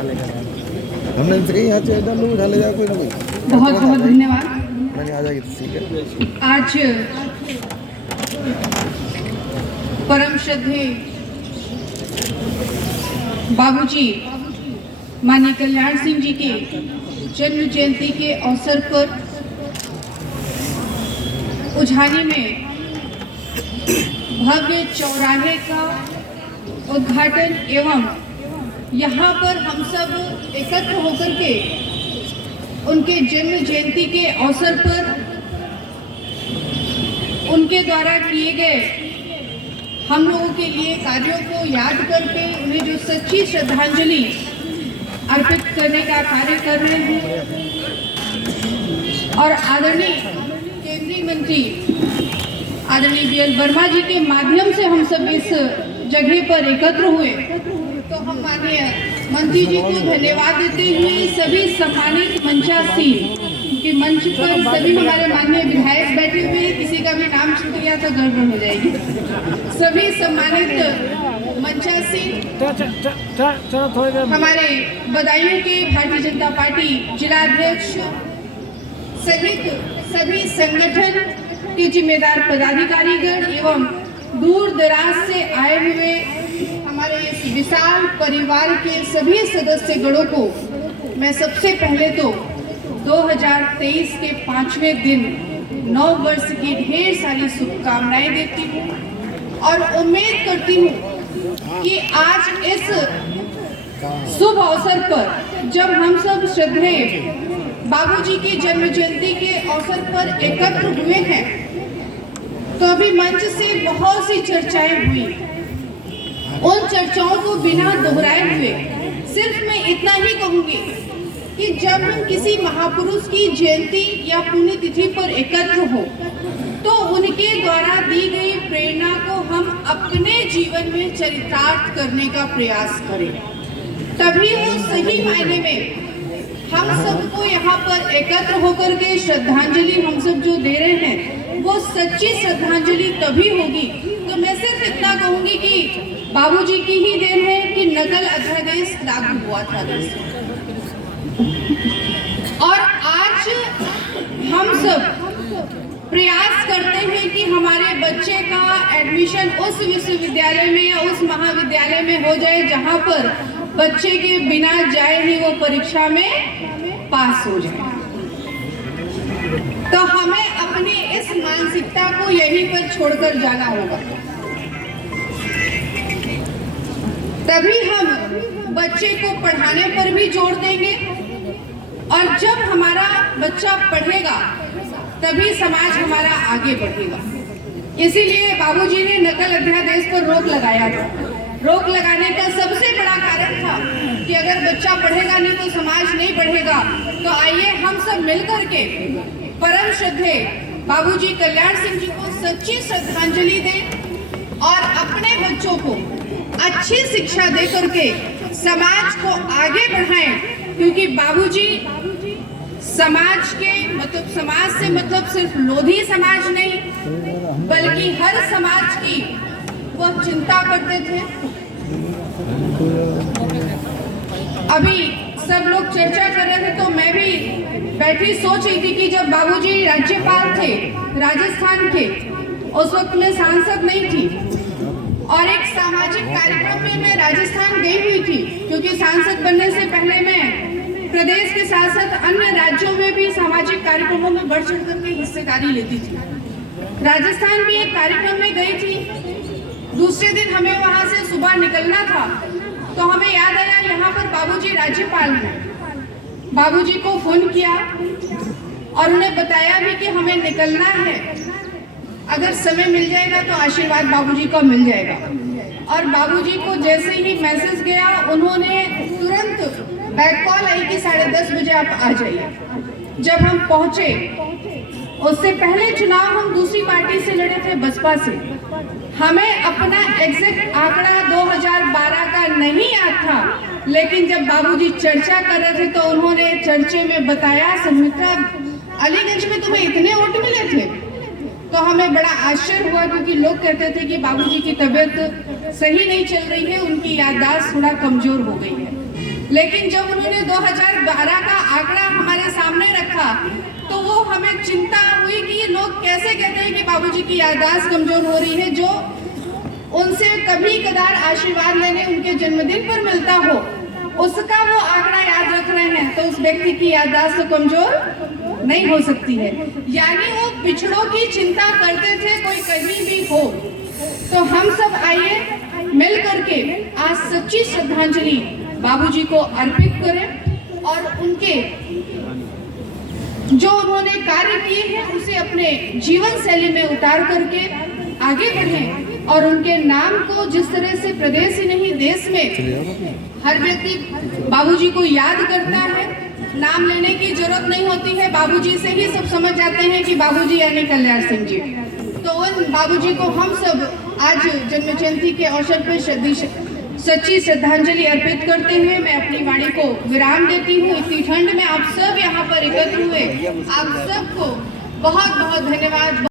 हमने इनसे कहीं यहाँ से लोग उठा ले जाए कोई ना कोई। बहुत बहुत धन्यवाद। मैंने आ जाएगी तो ठीक है। आज परम श्रद्धेय बाबूजी माननीय कल्याण सिंह जी के जन्म जयंती के अवसर पर उझानी में भव्य चौराहे का उद्घाटन एवं यहाँ पर हम सब एकत्र होकर के उनके जन्म जयंती के अवसर पर उनके द्वारा किए गए हम लोगों के लिए कार्यों को याद करके उन्हें जो सच्ची श्रद्धांजलि अर्पित करने का कार्य कर रहे हैं और आदरणीय केंद्रीय मंत्री आदरणीय बीएल वर्मा जी के माध्यम से हम सब इस जगह पर एकत्र हुए, तो हम माननीय मंत्री जी को धन्यवाद देते हुए सभी सम्मानित मंचासीन के मंच पर सभी हमारे माननीय विधायक बैठे हुए हैं, किसी का भी नाम छूट गया तो गड़बड़ हो जाएगी। सभी सम्मानित मंचासीन हमारे बदायूं के भारतीय जनता पार्टी जिला अध्यक्ष सहित सभी संगठन के जिम्मेदार पदाधिकारीगण एवं दूर दराज से आए हुए हमारे इस विशाल परिवार के सभी सदस्यगणों को मैं सबसे पहले तो 2023 के 5वें दिन नव वर्ष की ढेर सारी शुभकामनाएं देती हूँ और उम्मीद करती हूँ कि आज इस शुभ अवसर पर जब हम सब श्रद्धेय बाबूजी की जन्म जयंती के अवसर पर एकत्र हुए हैं तो अभी मंच से बहुत सी चर्चाएं हुई। उन चर्चाओं को बिना दोहराए हुए सिर्फ मैं इतना ही कहूंगी कि जब हम किसी महापुरुष की जयंती या पुण्यतिथि पर एकत्र हो तो उनके द्वारा दी गई प्रेरणा को हम अपने जीवन में चरितार्थ करने का प्रयास करें, तभी वो सही मायने में हम सबको यहाँ पर एकत्र होकर के श्रद्धांजलि हम सब जो दे रहे हैं वो सच्ची श्रद्धांजलि तभी होगी। तो मैं सिर्फ इतना कहूंगी कि बाबूजी की ही देन है कि नकल अध्यादेश लागू हुआ था देश और आज हम सब प्रयास करते हैं कि हमारे बच्चे का एडमिशन उस विश्वविद्यालय में या उस महाविद्यालय में हो जाए जहां पर बच्चे के बिना जाए ही वो परीक्षा में पास हो जाए। तो हमें अपनी इस मानसिकता को यहीं पर छोड़कर जाना होगा, तभी हम बच्चे को पढ़ाने पर भी जोर देंगे और जब हमारा बच्चा पढ़ेगा तभी समाज हमारा आगे बढ़ेगा। इसीलिए बाबूजी ने नकल अध्यादेश पर रोक लगाया था। रोक लगाने का सबसे बड़ा कारण था कि अगर बच्चा पढ़ेगा नहीं तो समाज नहीं बढ़ेगा। तो आइए हम सब मिलकर के परम श्रद्धेय बाबूजी कल्याण सिंह जी को सच्ची श्रद्धांजलि दें और अपने बच्चों को अच्छी शिक्षा दे करके समाज को आगे बढ़ाएं, क्योंकि बाबूजी समाज के समाज से मतलब सिर्फ लोधी समाज नहीं बल्कि हर समाज की वह चिंता करते थे। अभी सब लोग चर्चा कर रहे थे तो मैं भी बैठी सोच रही थी कि जब बाबूजी राज्यपाल थे राजस्थान के, उस वक्त मैं सांसद नहीं थी और एक सामाजिक कार्यक्रम में मैं राजस्थान गई हुई थी, क्योंकि सांसद बनने से पहले मैं प्रदेश के साथ साथ अन्य राज्यों में भी सामाजिक कार्यक्रमों में बढ़ चढ़ करके हिस्सेदारी लेती थी। राजस्थान भी एक कार्यक्रम में गई थी। दूसरे दिन हमें वहां से सुबह निकलना था तो हमें याद आया यहाँ पर बाबूजी राज्यपाल हैं। बाबूजी को फोन किया और उन्हें बताया भी कि हमें निकलना है, अगर समय मिल जाएगा तो आशीर्वाद बाबूजी को मिल जाएगा। और बाबूजी को जैसे ही मैसेज गया उन्होंने तुरंत बैक कॉल आई कि 10:30 बजे आप आ जाइए। जब हम पहुंचे, उससे पहले चुनाव हम दूसरी पार्टी से लड़े थे, बसपा से। हमें अपना एग्जैक्ट आंकड़ा 2012 का नहीं याद था, लेकिन जब बाबूजी चर्चा कर रहे थे तो उन्होंने चर्चे में बताया, सुमित्रा अलीगंज में तुम्हें इतने वोट मिले थे। तो हमें बड़ा आश्चर्य हुआ, क्योंकि लोग कहते थे कि बाबूजी की तबीयत सही नहीं चल रही है, उनकी याददाश्त थोड़ा कमजोर हो गई है। लेकिन जब उन्होंने 2012 का आंकड़ा हमारे सामने रखा तो वो हमें चिंता हुई कि ये लोग कैसे कहते हैं कि बाबूजी की याददाश्त कमजोर हो रही है, जो उनसे कभी कदार आशीर्वाद लेने उनके जन्मदिन पर मिलता हो उसका वो आंकड़ा याद रख रहे हैं, तो उस व्यक्ति की याददाश्त तो कमजोर नहीं हो सकती है। यानी वो पिछड़ों की चिंता करते थे, कोई कहीं भी हो। तो हम सब आइए मिल करके आज सच्ची श्रद्धांजलि बाबूजी को अर्पित करें और उनके जो उन्होंने कार्य किए हैं उसे अपने जीवन शैली में उतार करके आगे बढ़ें और उनके नाम को जिस तरह से प्रदेश ही नहीं देश में हर व्यक्ति बाबूजी को याद करता है, नाम लेने की जरूरत नहीं होती है, बाबूजी से ही सब समझ जाते हैं कि बाबूजी यानी कल्याण सिंह जी। तो उन बाबूजी को हम सब आज जन्म जयंती के अवसर पर सच्ची श्रद्धांजलि अर्पित करते हुए मैं अपनी वाणी को विराम देती हूँ। इतनी ठंड में आप सब यहाँ पर एकत्र हुए, आप सबको बहुत बहुत धन्यवाद।